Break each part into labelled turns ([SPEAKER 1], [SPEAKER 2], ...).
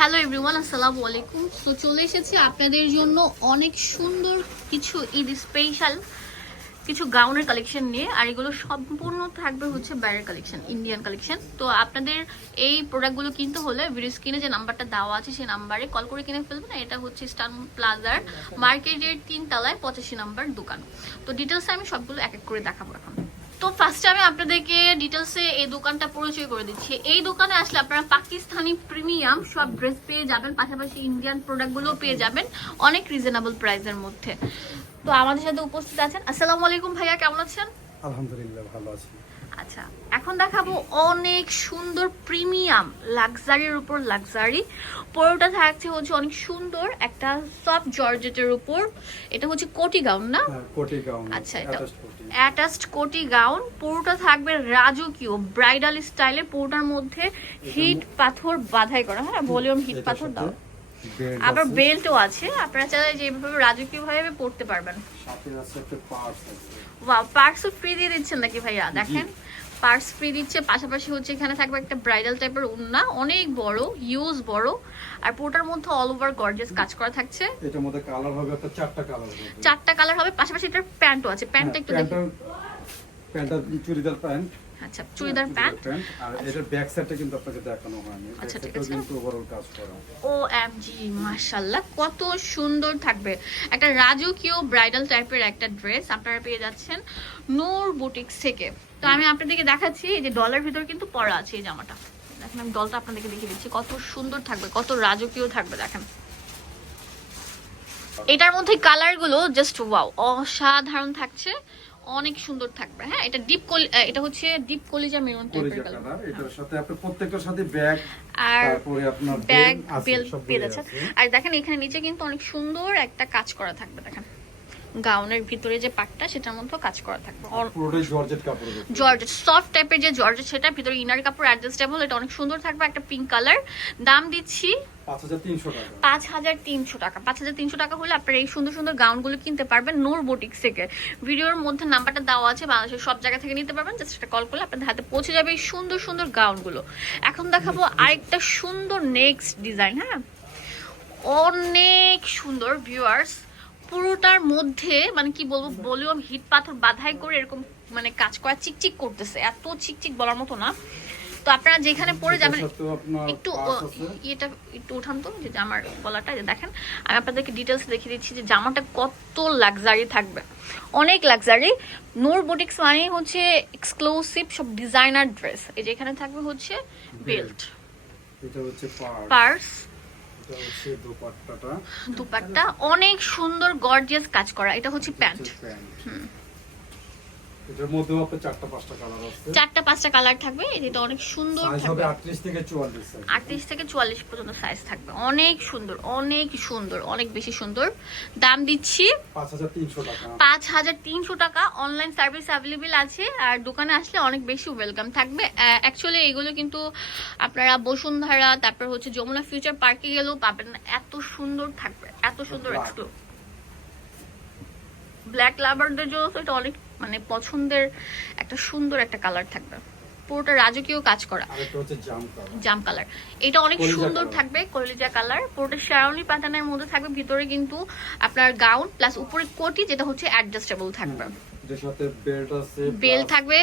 [SPEAKER 1] Hello everyone আসসালামু আলাইকুম তো চলে এসেছি আপনাদের জন্য অনেক সুন্দর কিছু ঈদ স্পেশাল কিছু গাউনের কালেকশন নিয়ে, আর এগুলো সম্পূর্ণ থাকবে হচ্ছে বাইরের কালেকশন ইন্ডিয়ান কালেকশন তো আপনাদের এই প্রোডাক্টগুলো কিনতে হলে ভিডিও স্ক্রিনে যে নাম্বারটা দেওয়া আছে, সেই নাম্বারে কল করে কিনে ফেলবেন। এটা হচ্ছে স্টান প্লাজার মার্কেটের তিন তলায় পঁচাশি নাম্বার দোকান। তো ডিটেলসে আমি সবগুলো এক এক করে দেখাবো তো ফার্স্টে আমি আপনাদেরকে ডিটেলসে এই দোকানটা পরিচয় করে দিচ্ছি। এই দোকানে আসলে আপনারা পাকিস্তানি প্রিমিয়াম সব ড্রেস পেয়ে যাবেন, পাশাপাশি ইন্ডিয়ান প্রোডাক্টগুলো পেয়ে যাবেন অনেক রিজনেবল প্রাইসের মধ্যে। তো আমাদের সাথে উপস্থিত আছেন। আসসালামু আলাইকুম ভাইয়া, কেমন আছেন?
[SPEAKER 2] আলহামদুলিল্লাহ, ভালো আছি।
[SPEAKER 1] আচ্ছা এখন দেখাবো অনেক সুন্দর প্রিমিয়াম লাক্সারির উপর লাক্সারি। পরোটা থাকছে হচ্ছে অনেক সুন্দর একটা সফট জর্জেটের উপর। এটা হচ্ছে কোটি গাউন না?
[SPEAKER 2] হ্যাঁ, কোটি গাউন
[SPEAKER 1] আচ্ছা, এটা-। অ্যাটাচড কোটি। গাউন। পুরোটা থাকবে রাজকীয় ব্রাইডাল স্টাইলে পুরোটার মধ্যে হিট পাথর বাধাই করা। হ্যাঁ ভলিউম হিট পাথর দাও। আবার বেল্টও আছে। আপনারা চাইলে যেভাবে রাজকীয় ভাবে পড়তে পারবেন।
[SPEAKER 2] সাথে আছে পার্স
[SPEAKER 1] পার্সও ফ্রি দিয়ে দিচ্ছেন নাকি ভাইয়া? দেখেন পার্স ফ্রি দিচ্ছে পাশাপাশি হচ্ছে এখানে থাকবে একটা ব্রাইডাল টাইপের উন্না অনেক বড় ইউজ বড় আর পুরোটার মধ্যে অল ওভার গর্জিয়াস কাজ করা থাকছে।
[SPEAKER 2] এটার মধ্যে কালার হবে একটা চারটা কালার হবে।
[SPEAKER 1] চারটা কালার হবে পাশাপাশি এটার প্যান্টও আছে। প্যান্টটা একটু দেখি।
[SPEAKER 2] প্যান্টটা প্যান্টটা চুড়িদার প্যান্ট
[SPEAKER 1] আচ্ছা চুড়িদার প্যান্ট?
[SPEAKER 2] আর এটার ব্যাক সাইডটা কিন্তু আপনাকে দেখানো হয়নি।
[SPEAKER 1] আচ্ছা, ঠিক আছে।
[SPEAKER 2] কিন্তু ওভারঅল কাজ করা।
[SPEAKER 1] ও এম জি মার্শাল্লাহ কত সুন্দর থাকবে। একটা রাজকীয় ব্রাইডাল টাইপের একটা ড্রেস আপনারা পেয়ে যাচ্ছেন নূর বুটিক্স থেকে। তো আমি আপনাদেরকে দেখাচ্ছি এই যে ডলার ভিতর কিন্তু পরা আছে এই জামাটা। দেখেন আমি ডলটা আপনাদেরকে দেখিয়ে দিচ্ছি কত সুন্দর থাকবে কত রাজকীয় থাকবে দেখেন। এটার মধ্যে কালারগুলো জাস্ট ওয়াও অসাধারণ থাকছে। অনেক সুন্দর থাকবে হ্যাঁ? এটা ডিপ কলি এটা হচ্ছে ডিপ কলিজা মেরুন টাইপের কালার
[SPEAKER 2] এটার সাথে আপনি প্রত্যেকটার সাথে ব্যাগ
[SPEAKER 1] আর
[SPEAKER 2] তারপরে আপনার
[SPEAKER 1] ব্যাগ বেল পেয়ে
[SPEAKER 2] আছে।
[SPEAKER 1] আর দেখেন এখানে নিচে কিন্তু অনেক সুন্দর একটা কাজ করা থাকবে দেখেন। গাউনের ভিতরে যে পাটটা সেটার মধ্যেও কাজ করা থাকবে।
[SPEAKER 2] পুরোটাই জর্জেট কাপড়
[SPEAKER 1] জর্জেট সফট টাইপের যে জর্জেট সেটা ভিতরে ইনার কাপড় অ্যাডজাস্টেবল এটা অনেক সুন্দর থাকবে একটা পিঙ্ক কালার দাম দিচ্ছি
[SPEAKER 2] পাঁচ হাজার তিনশো টাকা।
[SPEAKER 1] পাঁচ হাজার তিনশো টাকা। হলে এই সুন্দর সুন্দর কিনতে পারবেন থেকে। ভিডিওর মধ্যে নাম্বারটা দেওয়া আছে সব জায়গা থেকে নিতে পারবেন। একটা কল করলে হাতে পৌঁছে যাবে এই সুন্দর সুন্দর গাউনগুলো। এখন দেখাবো সুন্দর নেক্সট ডিজাইন হ্যাঁ? অনেক সুন্দর ভিউয়ার্স পুরোটার মধ্যে মানে কি বলব ভলিউম হিট পাথর বাধাই করে এরকম মানে কাজ করা চিকচিক করতেছে। এত চিকচিক বলার মতো না। তো আপনারা যেখানে পড়ে যাবেন একটু এটা একটু উঠান তো যে জামার গলাটা যে দেখেন আমি আপনাদেরকে ডিটেলস দেখিয়ে দিচ্ছি যে জামাটা কত লাক্সারি থাকবে। অনেক লাক্সারি নূর বুটিক্স মানে হচ্ছে এক্সক্লুসিভ সব ডিজাইনার ড্রেস এই যে এখানে থাকবে হচ্ছে বেল্ট
[SPEAKER 2] এটা হচ্ছে পার্স
[SPEAKER 1] দুপাট্টা। অনেক সুন্দর গর্জিয়াস কাজ করা। এটা হচ্ছে প্যান্ট।
[SPEAKER 2] প্যান্ট। এটার মধ্যেও আপনার চারটা পাঁচটা কালার আছে।
[SPEAKER 1] চারটা পাঁচটা কালার থাকবে। এটা অনেক সুন্দর
[SPEAKER 2] সাইজ হবে 38 থেকে 44 সাইজ
[SPEAKER 1] আটত্রিশ থেকে চুয়াল্লিশ পর্যন্ত সাইজ থাকবে। অনেক সুন্দর অনেক সুন্দর অনেক বেশি সুন্দর। দাম দিচ্ছি
[SPEAKER 2] 5300 টাকা।
[SPEAKER 1] পাঁচ হাজার তিনশো টাকা। অনলাইন সার্ভিস অ্যাভেলেবেল আছে। আর দোকানে আসলে অনেক বেশি ওয়েলকাম থাকবে। অ্যাকচুয়ালি এগুলো কিন্তু আপনারা বসুন্ধরা তারপর হচ্ছে যমুনা ফিউচার পার্কে গেলেও পাবেন না। এত সুন্দর থাকবে এত সুন্দর. ব্ল্যাক লাভারদের জন্য তো এটা অনেক মানে পছন্দের একটা সুন্দর একটা কালার থাকবে। পুরোটা রাজকীয় কাজ করা।
[SPEAKER 2] জাম কালার
[SPEAKER 1] এটা অনেক সুন্দর থাকবে কলিজা কালার পুরোটা শেরাউনি প্যাটার্নের মধ্যে থাকবে ভিতরে কিন্তু আপনার গাউন প্লাস উপরে কোটি যেটা হচ্ছে অ্যাডজাস্টেবল থাকবে। বেল থাকবে।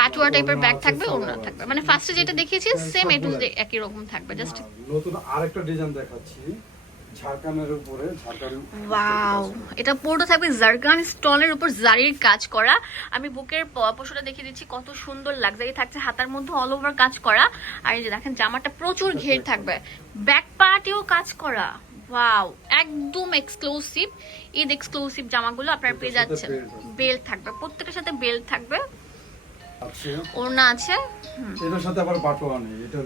[SPEAKER 1] বাটুয়া টাইপের ব্যাগ থাকবে ওড়না থাকবে। মানে ফার্স্টে যেটা দেখিয়েছি সেম এ টু একই রকম থাকবে জাস্ট
[SPEAKER 2] নতুন আরেকটা ডিজাইন দেখাচ্ছি। ঝাড়খানের উপরে
[SPEAKER 1] ওয়াও এটা পুরোটা থাকবে জারগান স্টোনের উপর জারির কাজ করা। আমি বুকের পশুটা দেখিয়ে দিচ্ছি কত সুন্দর লাক্সারি থাকছে হাতার মধ্যে অল ওভার কাজ করা। আর এই যে দেখেন জামাটা প্রচুর ঘের থাকবে। ব্যাক পার্টেও কাজ করা। ওয়াও একদম এক্সক্লুসিভ ঈদ এক্সক্লুসিভ জামাগুলো আপনারা পেয়ে যাচ্ছেন। বেল্ট থাকবে। প্রত্যেকের সাথে বেল্ট থাকবে। ওড়না আছে।
[SPEAKER 2] এটার সাথে আবার বাটুয়া নেই। এটা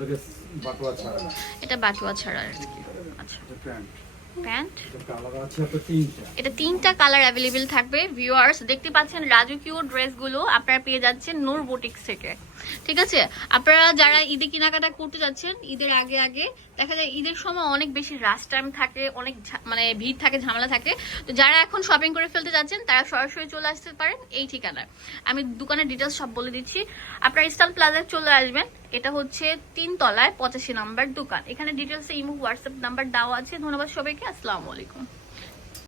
[SPEAKER 2] বাটুয়া ছাড়া।
[SPEAKER 1] এটা বাটুয়া ছাড়া আর কি। আচ্ছা
[SPEAKER 2] এটা প্যান্ট
[SPEAKER 1] প্যান্ট
[SPEAKER 2] এটা তিনটা।
[SPEAKER 1] এটা তিনটা কালার অ্যাভেলেবেল থাকবে ভিউয়ার্স দেখতে পাচ্ছেন রাজকীয় ড্রেসগুলো আপনারা পেয়ে যাচ্ছেন নূর বুটিক্স থেকে। ঠিক আছে? আপনারা যারা ঈদে কেনাকাটা করতে যাচ্ছেন, ঈদের আগে আগে, দেখা যায় ঈদের সময় অনেক বেশি রাশ টাইম থাকে, অনেক মানে ভিড় থাকে, ঝামেলা থাকে। তো যারা এখন শপিং করে ফেলতে যাচ্ছেন, তারা সরাসরি চলে আসতে পারেন এই ঠিকানায়। আমি দোকানের ডিটেলস সব বলে দিচ্ছি। আপনারা ইস্টার্ন প্লাজায় চলে আসবেন। এটা হচ্ছে তিন তলায় পঁচাশি নাম্বার দোকান। এখানে ডিটেলসে ইমো হোয়াটসঅ্যাপ নাম্বার দেওয়া আছে। ধন্যবাদ সবাইকে। আসসালামু আলাইকুম।